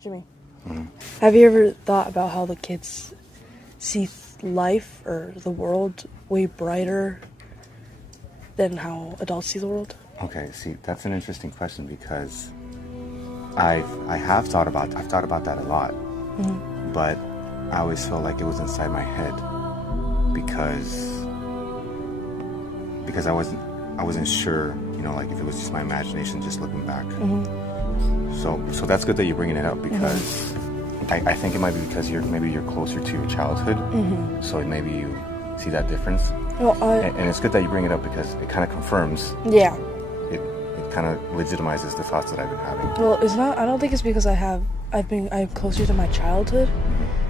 Jimmy, Mm-hmm. have you ever thought about how the kids see life or the world way brighter than how adults see the world? Okay, see, that's an interesting question because I've thought about that a lot, but I always felt like it was inside my head because I wasn't sure, like if it was just my imagination just looking back. So that's good that you're bringing it up because I think it might be because you're closer to your childhood, so maybe you see that difference. Well, And it's good that you bring it up because it kind of confirms. Yeah. It kind of legitimizes the thoughts that I've been having. Well, it's not. I don't think it's because I'm closer to my childhood.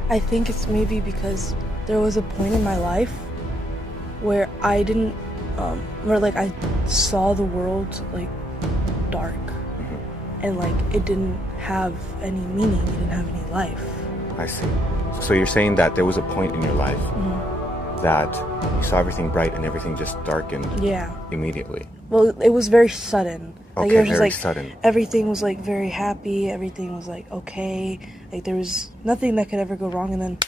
I think it's maybe because there was a point in my life where I didn't, where like I saw the world like dark, and like it didn't have any meaning. It didn't have any life. I see. So you're saying that there was a point in your life that you saw everything bright and everything just darkened immediately. Well, it was very sudden. Like, Okay, it was just very like sudden. Everything was like very happy. Everything was like okay. Like there was nothing that could ever go wrong, and then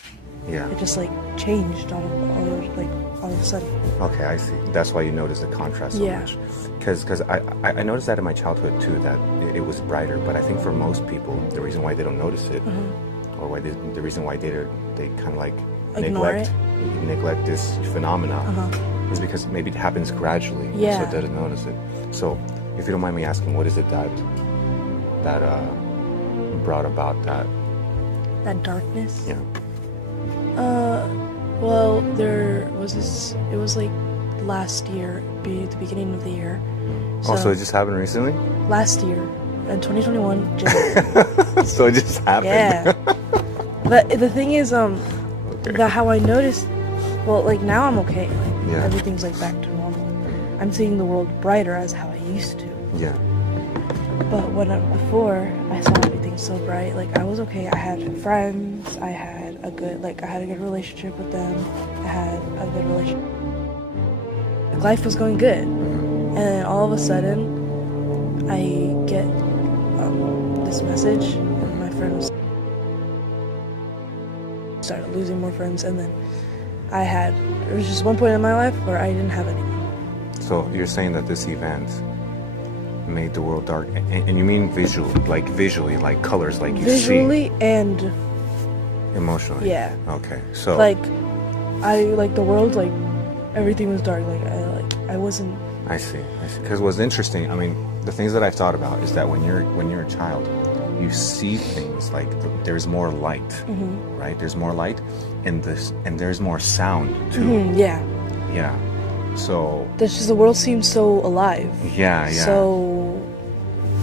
it just like changed all of a sudden. Okay, I see. That's why you notice the contrast so much. Because I noticed that in my childhood too, that it was brighter. But I think for most people, the reason why they don't notice it, or the reason why they kind of like neglect this phenomena, is because maybe it happens gradually, so they don't notice it. So, if you don't mind me asking, what is it that brought about that darkness? Yeah. Well, there was this. It was like last year, the beginning of the year. So it just happened recently? Last year, in 2021. January. So it just happened. Yeah. But the thing is, that how I noticed. Well, like now I'm okay. Like everything's like back to normal. I'm seeing the world brighter as how I used to. Yeah. But before I saw everything so bright, like I was okay. I had friends. I had a good relationship with them. I had a good relationship. Life was going good, and then all of a sudden, I get this message, and my friends started losing more friends, and then there was just one point in my life where I didn't have anyone. So you're saying that this event made the world dark, and you mean visually, like colors, like you see. Visually and emotionally. Yeah. Okay. So like the world, like everything was dark. I wasn't. I see. Because what's interesting, I mean, the things that I've thought about is that when you're a child, you see things like there's more light, right? There's more light, and there's more sound too. Yeah. So there's just the world seems so alive. Yeah. So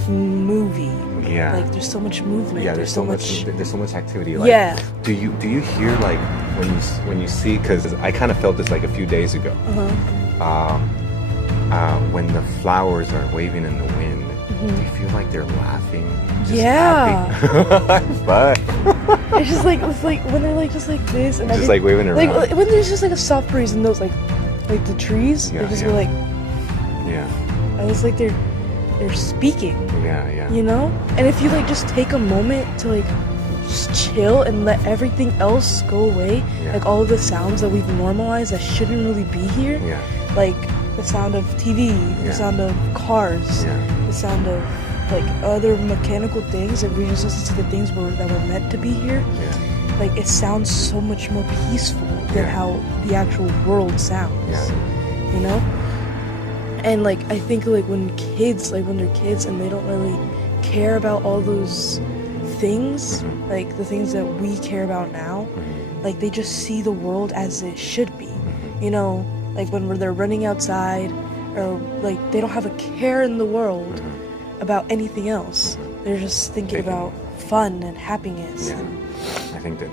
movie. Yeah. Like there's so much movement. Yeah. There's so much activity. Like, yeah. Do you hear like when you see? Because I kind of felt this like a few days ago. When the flowers are waving in the wind, do you feel like they're laughing? Happy? But it's like when they're like just like this and just like waving around. Like when there's just like a soft breeze and those like the trees, they just go like and it's like they're speaking. Yeah. You know? And if you like just take a moment to like just chill and let everything else go away, like all of the sounds that we've normalized that shouldn't really be here, like the sound of TV, the sound of cars, the sound of like other mechanical things, and we just listen to the things that were meant to be here, like it sounds so much more peaceful than how the actual world sounds, you know? And like I think like when they're kids and they don't really care about all those things, like the things that we care about now, like they just see the world as it should be, you know? Like when they're running outside, or like they don't have a care in the world about anything else. They're just thinking about fun and happiness. Yeah. I think that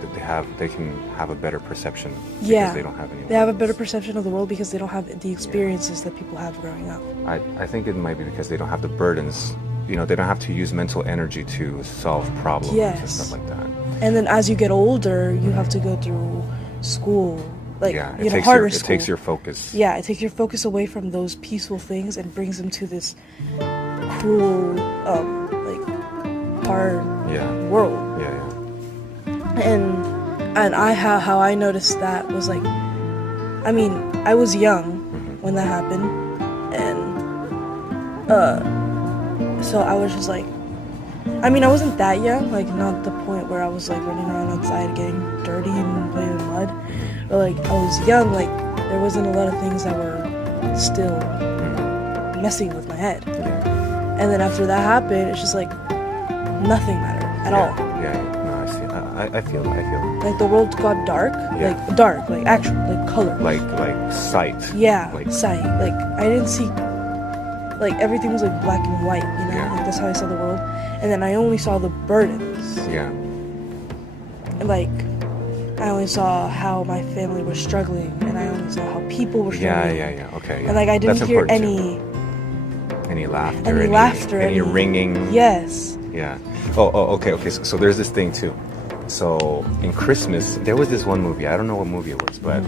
they can have a better perception because they don't have any. They have a better perception of the world because they don't have the experiences that people have growing up. I think it might be because they don't have the burdens. They don't have to use mental energy to solve problems and stuff like that. And then as you get older, you have to go through school. Like, harder school. It takes your focus. Yeah, it takes your focus away from those peaceful things and brings them to this cruel, hard world. And how I noticed that was like, I mean, I was young when that happened, and so I was just like, I mean, I wasn't that young, like not the point where I was like running around outside getting dirty and playing in mud, but like I was young, like there wasn't a lot of things that were still messing with my head. And then after that happened, it's just like nothing mattered at all. No, I see. I feel. Like the world got dark, like dark, like actual, like color, like sight. Yeah, like sight. Like I didn't see, like everything was like black and white, you know. Yeah. Like that's how I saw the world. And then I only saw the burdens. Yeah. And like I only saw how my family was struggling, and I only saw how people were struggling. Yeah. Okay. Yeah. And like I didn't hear any laughter, any ringing. Yes. Yeah. Oh, okay. So there's this thing too. So in Christmas, there was this one movie. I don't know what movie it was, but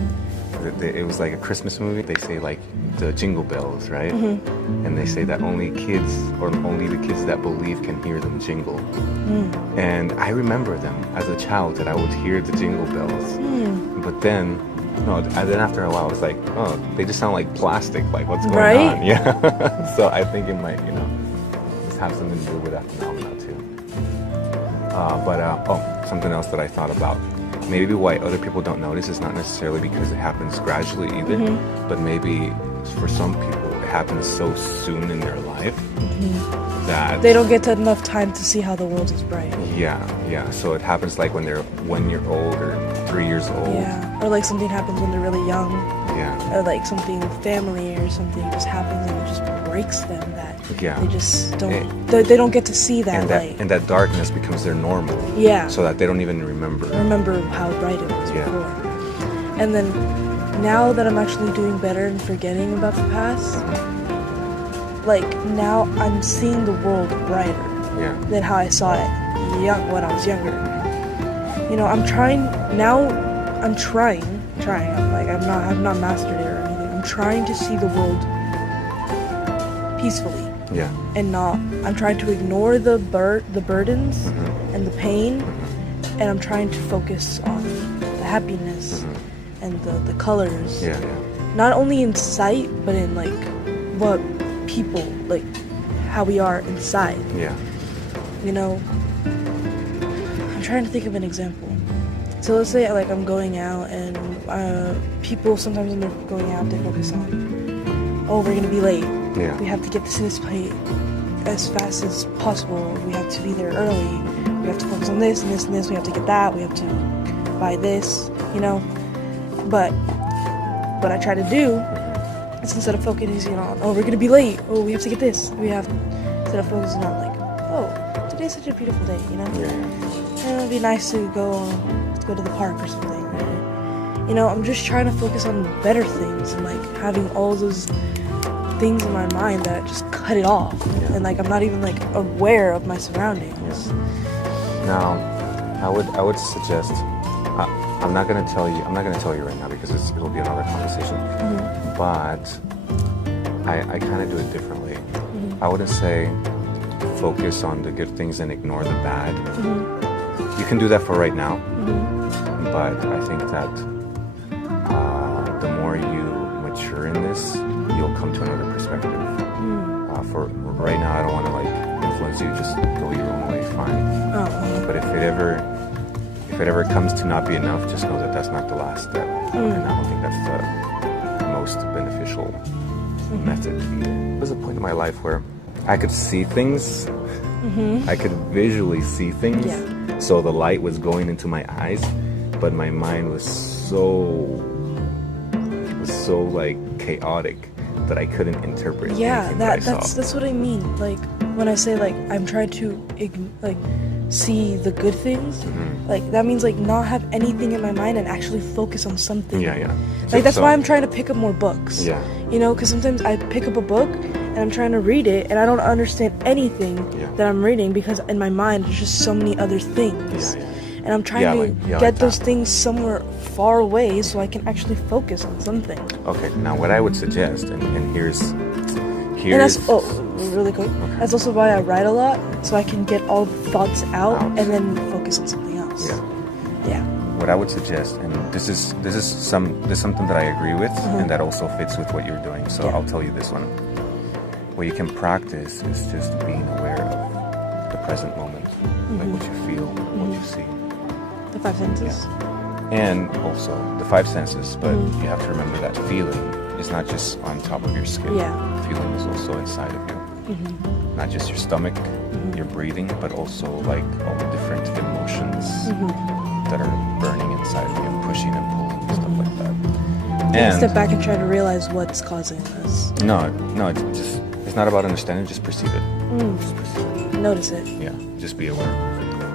it was like a Christmas movie. They say like the jingle bells, right? And they say that only kids, or only the kids that believe, can hear them jingle. And I remember them as a child, that I would hear the jingle bells. But then, then after a while, I was like, oh, they just sound like plastic. Like, what's going on? Yeah. So I think it might, just have something to do with that phenomenon too. But something else that I thought about. Maybe why other people don't notice is not necessarily because it happens gradually either, but maybe for some people it happens so soon in their life that they don't get enough time to see how the world is bright. Yeah. So it happens like when they're 1 year old or 3 years old. Yeah. Or like something happens when they're really young. Yeah. Or like something family or something just happens and it just breaks them, that they just don't they don't get to see that light. And that darkness becomes their normal. Yeah. So that they don't even remember how bright it was before. And then now that I'm actually doing better and forgetting about the past, like now I'm seeing the world brighter than how I saw it when I was younger. I'm trying. I've not mastered it or anything. I'm trying to see the world peacefully. Yeah. And I'm trying to ignore the burdens and the pain, and I'm trying to focus on the happiness and the colors. Yeah. Not only in sight, but in like what people, like how we are inside. Yeah. I'm trying to think of an example. So let's say like I'm going out, and people sometimes when they're going out, they focus on, oh, we're gonna be late. Yeah. We have to get to this place as fast as possible. We have to be there early. We have to focus on this and this and this. We have to get that. We have to buy this. But what I try to do is, instead of focusing on, oh, we're gonna be late. Oh, we have to get this. Instead of focusing on like, oh, today's such a beautiful day. And it'd be nice to go to the park or something. I'm just trying to focus on better things, and like having all those things in my mind that just cut it off. And like I'm not even like aware of my surroundings. Now, I would suggest, I'm not gonna tell you right now because it'll be another conversation. But I kind of do it differently. I wouldn't say focus on the good things and ignore the bad. You can do that for right now, but I think that the more you mature in this, you'll come to another perspective. For right now, I don't want to like influence you. Just go your own way, fine. But if it ever comes to not be enough, just know that that's not the last step, and I don't think that's the most beneficial method either. There was a point in my life where I could see things. I could visually see things. So the light was going into my eyes, but my mind was so like chaotic that I couldn't interpret. That's what I mean. Like when I say like I'm trying to see the good things, like that means like not have anything in my mind and actually focus on something. Like that's why I'm trying to pick up more books. Because sometimes I pick up a book and I'm trying to read it and I don't understand anything that I'm reading, because in my mind there's just so many other things. And I'm trying to get those things somewhere far away so I can actually focus on something. Okay, now what I would suggest, and here's and that's really quick. Okay. That's also why I write a lot, so I can get all the thoughts out and then focus on something else. Yeah. What I would suggest, and this is something that I agree with, and that also fits with what you're doing. So I'll tell you this one. What you can practice is just being aware of the present moment, like what you feel, what you see. The five senses. Yeah. And also the five senses, but you have to remember that feeling is not just on top of your skin. Yeah. Feeling is also inside of you. Not just your stomach, your breathing, but also like all the different emotions that are burning inside of you, pushing and pulling and stuff like that. And step back and try to realize what's causing this. No, it's not about understanding, just perceive it. Just perceive it. Notice it. Yeah, just be aware.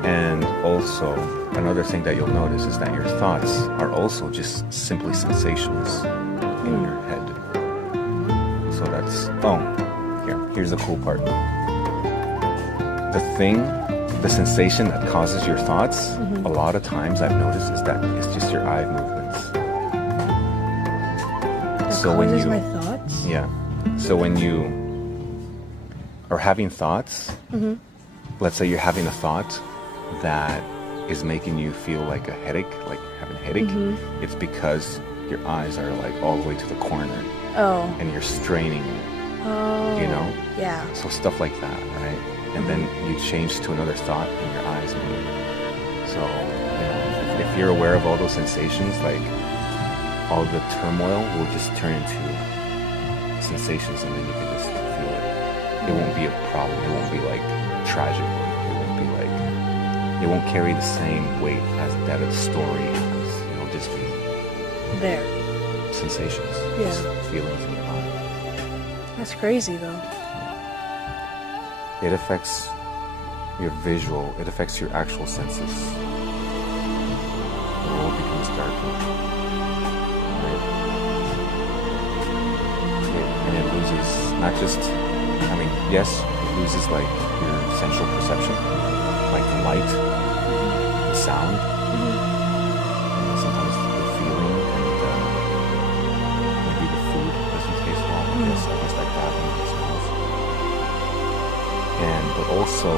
And also, another thing that you'll notice is that your thoughts are also just simply sensations in your head. So that's, here's the cool part. The sensation that causes your thoughts, a lot of times I've noticed is that it's just your eye movements. That causes my thoughts? Yeah. So when you are having thoughts, let's say you're having a thought that is making you feel like a headache, like having a headache, it's because your eyes are like all the way to the corner. Oh. And you're straining. Oh. You know? Yeah. So stuff like that, right? And then you change to another thought and your eyes move. So, if you're aware of all those sensations, like all the turmoil will just turn into sensations and then you can just feel it. It won't be a problem. It won't be like tragic. It won't be like, it won't carry the same weight as that of the story. It'll just be there. Sensations. Yeah. Just feelings in your body. That's crazy though. It affects your visual, it affects your actual senses. The world becomes darker. Right? And it loses not just, yes, it loses like your sensual perception, like light, sound, sometimes the feeling, and maybe the food doesn't taste well. I guess like that, and it smells. But also